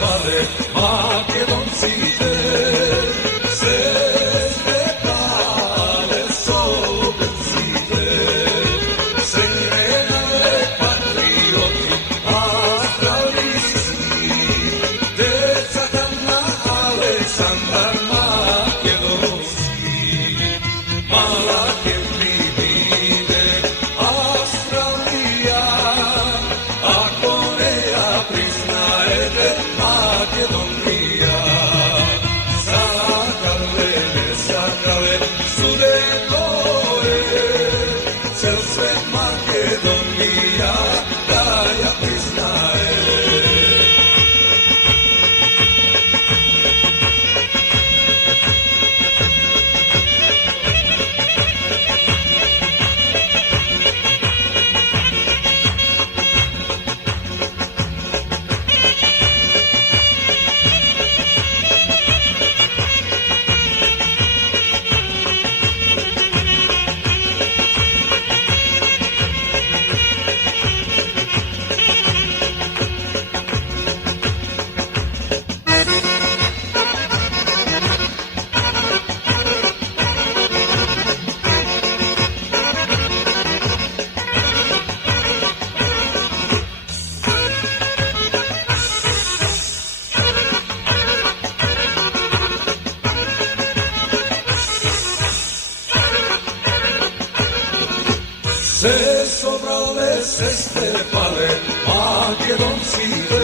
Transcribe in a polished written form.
pale, Makedoncite, se pale Slovencite, se patrioti australijski, deca Dana Aleksandar Makedonski, mala Kevline, Australija, ako ne ja priznajete Makedonija, sakale, ne sakale, sude gore, cel svet Makedonija, da ja priznaje. Se sobrale, se stepale, Makedoncite,